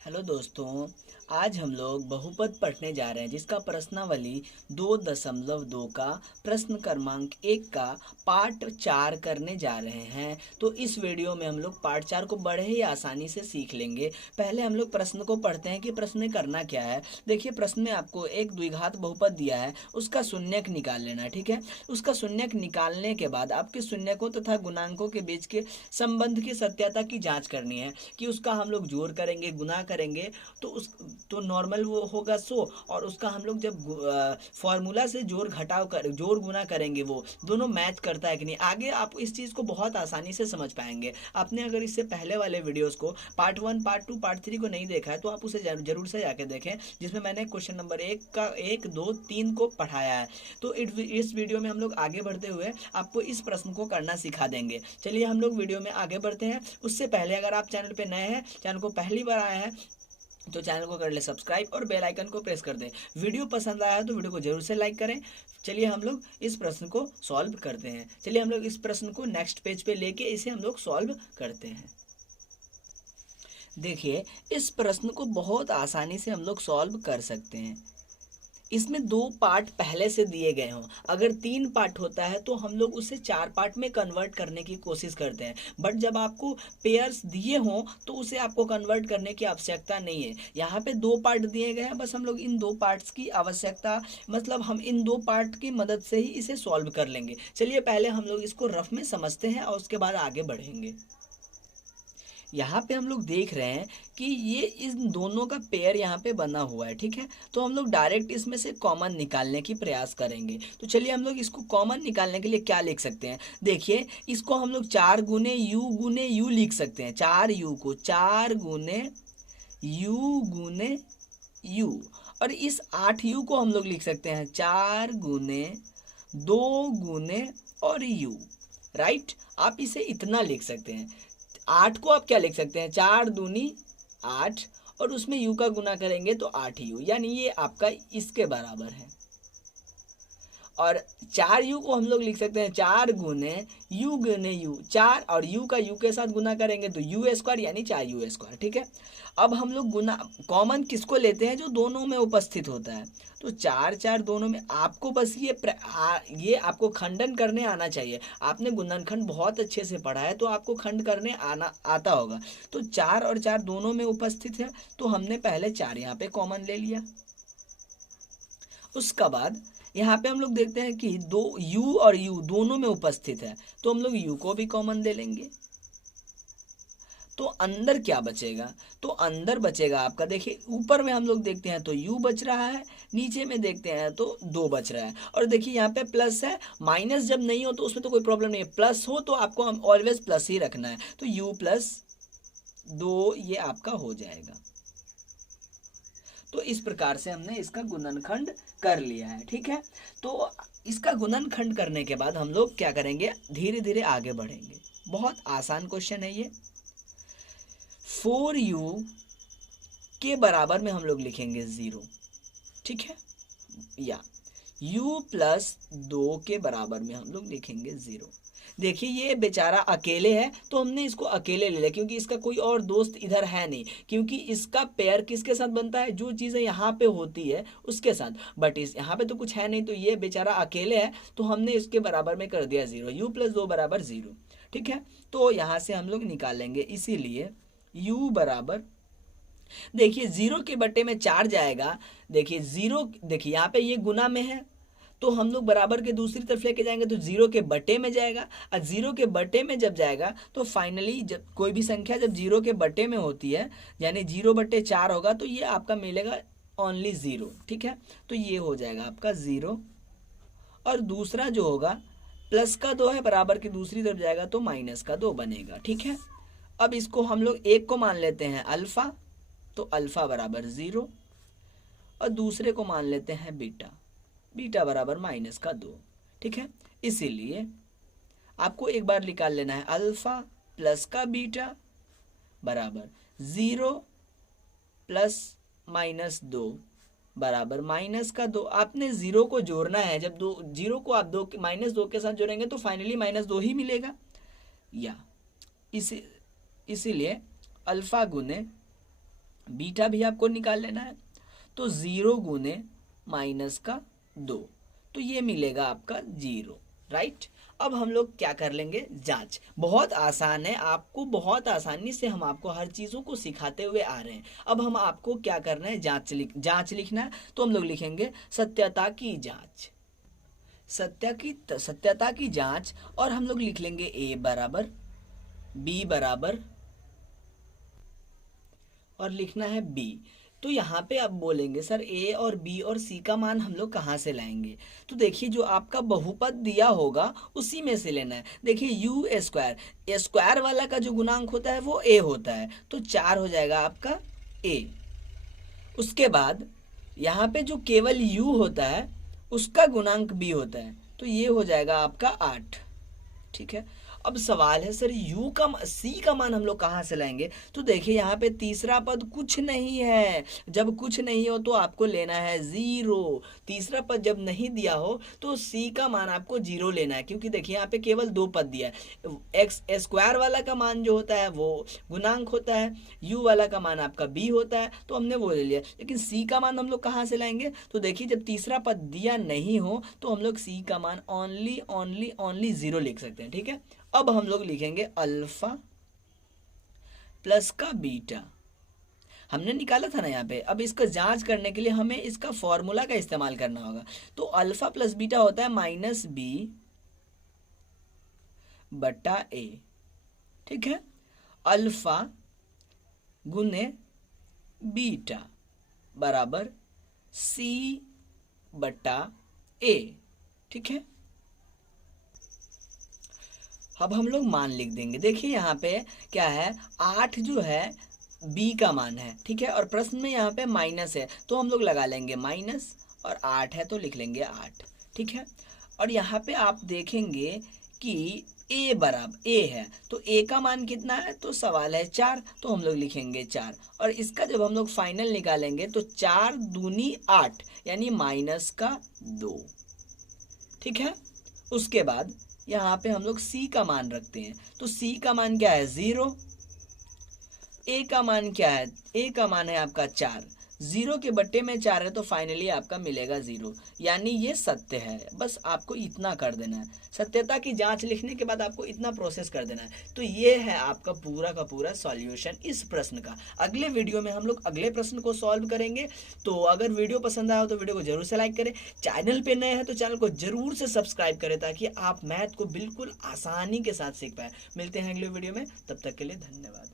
Hello दोस्तों। आज हम लोग बहुपद पढ़ने जा रहे हैं जिसका प्रश्नावली 2.2 का प्रश्न क्रमांक 1 का पार्ट 4 करने जा रहे हैं। तो इस वीडियो में हम लोग पार्ट 4 को बड़े ही आसानी से सीख लेंगे। पहले हम लोग प्रश्न को पढ़ते हैं कि प्रश्न में करना क्या है। देखिए, प्रश्न में आपको एक द्विघात बहुपद दिया है, उसका शून्यक निकाल लेना है। ठीक है, उसका शून्यक निकालने के बाद आपके शून्यकों तथा गुणांकों के बीच के संबंध की सत्यता की जाँच करनी है कि उसका हम लोग जोड़ करेंगे, गुना करेंगे तो नॉर्मल वो होगा 100, और उसका हम लोग जब फॉर्मूला से जोड़ गुना करेंगे वो दोनों मैच करता है कि नहीं। आगे आप इस चीज़ को बहुत आसानी से समझ पाएंगे। आपने अगर इससे पहले वाले वीडियोस को पार्ट 1, पार्ट 2, पार्ट 3 को नहीं देखा है तो आप उसे जरूर से जाके देखें, जिसमें मैंने क्वेश्चन नंबर 1 का 1, 2, 3 को पढ़ाया है। तो इस वीडियो में हम लोग आगे बढ़ते हुए आपको इस प्रश्न को करना सिखा देंगे। चलिए हम लोग वीडियो में आगे बढ़ते हैं। उससे पहले अगर आप चैनल पे नए हैं, चैनल को पहली बार आए हैं, तो चैनल को कर ले सब्सक्राइब और बेल आइकन को प्रेस कर दें। वीडियो पसंद आया तो वीडियो को जरूर से लाइक करें। चलिए हम लोग इस प्रश्न को सॉल्व करते हैं। चलिए हम लोग इस प्रश्न को नेक्स्ट पेज पे लेके इसे हम लोग सॉल्व करते हैं। देखिए, इस प्रश्न को बहुत आसानी से हम लोग सॉल्व कर सकते हैं। इसमें 2 पार्ट पहले से दिए गए हों। अगर 3 पार्ट होता है तो हम लोग उसे 4 पार्ट में कन्वर्ट करने की कोशिश करते हैं, बट जब आपको पेयर्स दिए हों तो उसे आपको कन्वर्ट करने की आवश्यकता नहीं है। यहाँ पे 2 पार्ट दिए गए हैं, बस हम लोग इन 2 पार्ट्स की आवश्यकता, मतलब हम इन 2 पार्ट की मदद से ही इसे सॉल्व कर लेंगे। चलिए पहले हम लोग इसको रफ में समझते हैं और उसके बाद आगे बढ़ेंगे। यहाँ पे हम लोग देख रहे हैं कि ये इन दोनों का पेयर यहाँ पे बना हुआ है। ठीक है, तो हम लोग डायरेक्ट इसमें से कॉमन निकालने की प्रयास करेंगे। तो चलिए हम लोग इसको कॉमन निकालने के लिए क्या लिख सकते हैं। देखिए, इसको हम लोग 4 गुने यू लिख सकते हैं। 4 यू को 4 गुने यू, और इस 8 यू को हम लोग लिख सकते हैं 4 गुने 2 गुने और यू। राइट, आप इसे इतना लिख सकते हैं। 8 को आप क्या लिख सकते हैं, 4 दूनी 8, और उसमें यू का गुना करेंगे तो 8 यू, यानी ये आपका इसके बराबर है। और 4 यू को हम लोग लिख सकते हैं 4 गुने यू, 4 और यू का यू के साथ गुना करेंगे तो यू स्क्वायर, यानी 4 यू स्क्वायर। ठीक है, अब हम लोग गुना कॉमन किसको लेते हैं, जो दोनों में उपस्थित होता है। तो 4 4 दोनों में, आपको बस ये आपको खंडन करने आना चाहिए। आपने गुणनखंड बहुत अच्छे से पढ़ा है तो आपको खंड करने आना आता होगा। तो 4 और 4 दोनों में उपस्थित है, तो हमने पहले 4 यहाँ पे कॉमन ले लिया। उसका बाद यहाँ पे हम लोग देखते हैं कि दो u और u दोनों में उपस्थित है, तो हम लोग u को भी कॉमन ले लेंगे। तो अंदर क्या बचेगा, तो अंदर बचेगा आपका, देखिए ऊपर में हम लोग देखते हैं तो u बच रहा है, नीचे में देखते हैं तो 2 बच रहा है। और देखिए यहाँ पे प्लस है, माइनस जब नहीं हो तो उसमें तो कोई प्रॉब्लम नहीं है, प्लस हो तो आपको ऑलवेज प्लस ही रखना है। तो u प्लस 2 ये आपका हो जाएगा। तो इस प्रकार से हमने इसका गुणनखंड कर लिया है। ठीक है, तो इसका गुणनखंड करने के बाद हम लोग क्या करेंगे, धीरे धीरे आगे बढ़ेंगे। बहुत आसान क्वेश्चन है ये। 4u के बराबर में हम लोग लिखेंगे 0। ठीक है, या u प्लस 2 के बराबर में हम लोग लिखेंगे 0। देखिए ये बेचारा अकेले है तो हमने इसको अकेले ले लिया, क्योंकि इसका कोई और दोस्त इधर है नहीं, क्योंकि इसका पेयर किसके साथ बनता है, जो चीज़ें यहाँ पे होती है उसके साथ, बट इस यहाँ पे तो कुछ है नहीं, तो ये बेचारा अकेले है, तो हमने इसके बराबर में कर दिया 0। u प्लस 2 बराबर 0। ठीक है, तो यहाँ से हम लोग निकालेंगे, इसीलिए u बराबर, देखिए 0 के बट्टे में 4 जाएगा। देखिए 0, देखिए यहाँ पे ये गुना में है तो हम लोग बराबर के दूसरी तरफ लेके जाएंगे तो 0 के बटे में जाएगा, और 0 के बटे में जब जाएगा तो फाइनली जब कोई भी संख्या जब 0 के बटे में होती है, यानी 0/4 होगा, तो ये आपका मिलेगा ओनली 0। ठीक है, तो ये हो जाएगा आपका 0, और दूसरा जो होगा प्लस का 2 है, बराबर की दूसरी तरफ जाएगा तो माइनस का 2 बनेगा। ठीक है, अब इसको हम लोग एक को मान लेते हैं अल्फा, तो अल्फा बराबर 0, और दूसरे को मान लेते हैं बीटा, बीटा बराबर माइनस का 2। ठीक है, इसीलिए आपको एक बार निकाल लेना है, अल्फा प्लस का बीटा बराबर 0 प्लस माइनस 2 बराबर माइनस का 2। आपने 0 को जोड़ना है, जब 0 को आप -2 के साथ जोड़ेंगे तो फाइनली -2 ही मिलेगा। या इसीलिए अल्फा गुने बीटा भी आपको निकाल लेना है। तो 0 गुने -2, तो ये मिलेगा आपका 0, राइट। अब हम लोग क्या कर लेंगे, जांच। बहुत आसान है, आपको बहुत आसानी से हम आपको हर चीज़ों को सिखाते हुए आ रहे हैं। अब हम आपको क्या करना है, जांच लिखना है। तो हम लोग लिखेंगे सत्यता की जांच, सत्यता की जांच। और हम लोग लिख लेंगे a बराबर, b बराबर, और लिखना है b। तो यहाँ पे आप बोलेंगे सर a और b और c का मान हम लोग कहाँ से लाएंगे। तो देखिए जो आपका बहुपद दिया होगा उसी में से लेना है। देखिए यू स्क्वायर, स्क्वायर वाला का जो गुणांक होता है वो a होता है, तो 4 हो जाएगा आपका a। उसके बाद यहाँ पे जो केवल u होता है उसका गुणांक b होता है, तो ये हो जाएगा आपका 8, ठीक है। अब सवाल है सर c का मान हम लोग कहाँ से लाएंगे। तो देखिए यहाँ पे तीसरा पद कुछ नहीं है, जब कुछ नहीं हो तो आपको लेना है 0। तीसरा पद जब नहीं दिया हो तो c का मान आपको 0 लेना है, क्योंकि देखिए यहाँ पे केवल 2 पद दिया है। एक्स स्क्वायर वाला का मान जो होता है वो गुणांक होता है, u वाला का मान आपका b होता है, तो हमने वो ले लिया। लेकिन c का मान हम लोग कहाँ से लाएंगे। तो देखिए जब तीसरा पद दिया नहीं हो तो हम लोग c का मान ओनली 0 लिख सकते हैं, ठीक है। अब हम लोग लिखेंगे अल्फा प्लस का बीटा, हमने निकाला था ना यहाँ पे। अब इसका जांच करने के लिए हमें इसका फॉर्मूला का इस्तेमाल करना होगा। तो अल्फा प्लस बीटा होता है -b बटा a, ठीक है। अल्फा गुने बीटा बराबर c बटा a, ठीक है। अब हम लोग मान लिख देंगे। देखिए यहाँ पे क्या है, 8 जो है b का मान है, ठीक है। और प्रश्न में यहाँ पे माइनस है, तो हम लोग लगा लेंगे माइनस, और 8 है तो लिख लेंगे 8, ठीक है। और यहाँ पे आप देखेंगे कि a बराबर a है, तो a का मान कितना है, तो सवाल है 4, तो हम लोग लिखेंगे 4। और इसका जब हम लोग फाइनल निकालेंगे तो 4 दूनी 8 यानी -2, ठीक है। उसके बाद यहाँ पे हम लोग c का मान रखते हैं। तो c का मान क्या है 0, a का मान क्या है, a का मान है आपका 4, 0 के बट्टे में 4 है तो फाइनली आपका मिलेगा 0, यानी ये सत्य है। बस आपको इतना कर देना है, सत्यता की जांच लिखने के बाद आपको इतना प्रोसेस कर देना है। तो ये है आपका पूरा का पूरा सॉल्यूशन इस प्रश्न का। अगले वीडियो में हम लोग अगले प्रश्न को सॉल्व करेंगे। तो अगर वीडियो पसंद आया हो तो वीडियो को जरूर से लाइक करें, चैनल पे नए हैं तो चैनल को जरूर से सब्सक्राइब करें, ताकि आप मैथ को बिल्कुल आसानी के साथ सीख पाए। मिलते हैं अगले वीडियो में, तब तक के लिए धन्यवाद।